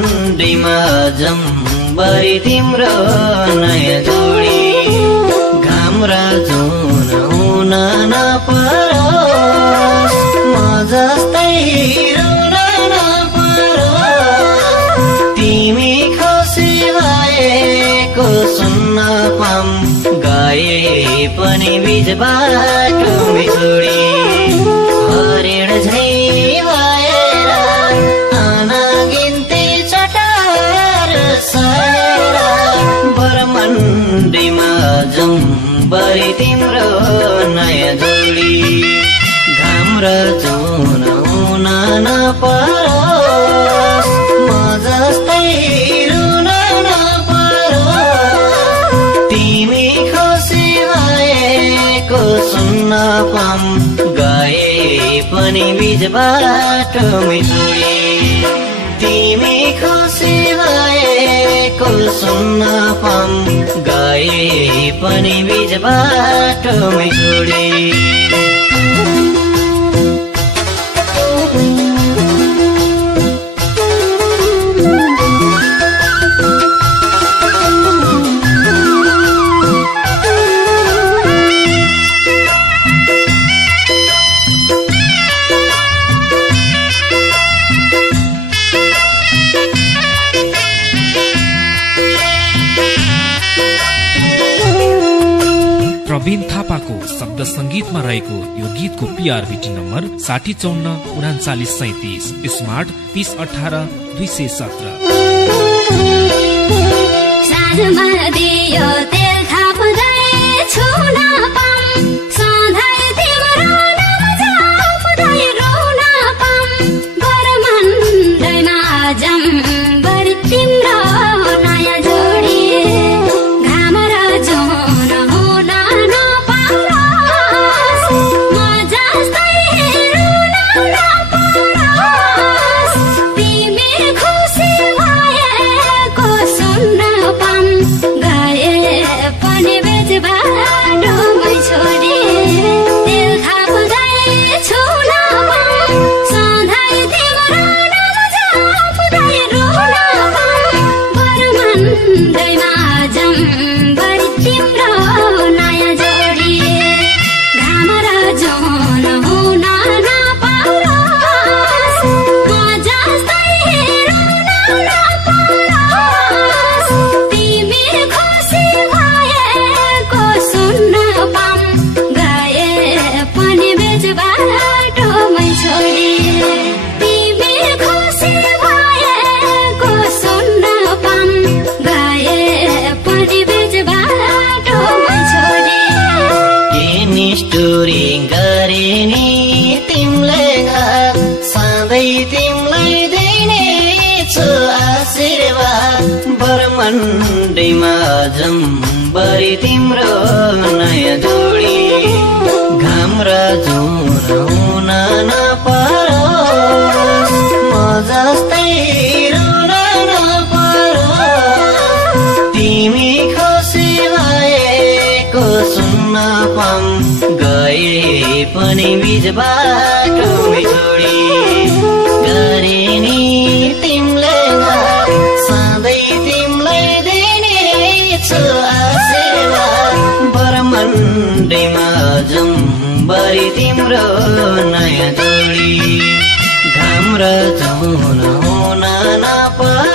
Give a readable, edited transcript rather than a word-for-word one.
मण्डीमा जम्बरी तिम्रो नयाँ जोडी घाम र जुन हुन नपरोस् म जस्तै रुन नपरोस् तिमी खुसी भएको सुन्न पाऊँ गए पनि बीच बाटोमै छोडी हरिण झै भएर अनगिन्ती चटार सहेर बरमण्डीमा जम्बरी तिम्रो नयाँ जोडी घाम र जुन हुन नपरोस् म जस्तै रुन नपरोस् तिमी खुसी भएको सुन्न पाऊँ गए पनि बीच बाटोमै छोडी तिमी खुसी भएको सुन्न पाऊँ गए पनि बीच बाटोमै छोडी प्रवीण थापाको शब्द संगीतमा रहेको यो गीतको PRBT नम्बर 60543937 स्मार्ट आशीर्वाद बरमण्डीमा जम्बरी तिम्रो नयाँ जोडी घाम र जुन हुन नपरोस् म जस्तै रुन नपरोस् तिमी खुसी भएको सुन्न पाऊँ गए पनि बीच बाटोमै छोडी गरे नि तिमीले सधैँ तिमीलाई दिने छु आशीर्वाद बरमण्डीमा जम्बरी तिम्रो नयाँ जोडी घाम र जुन हुन नपरोस्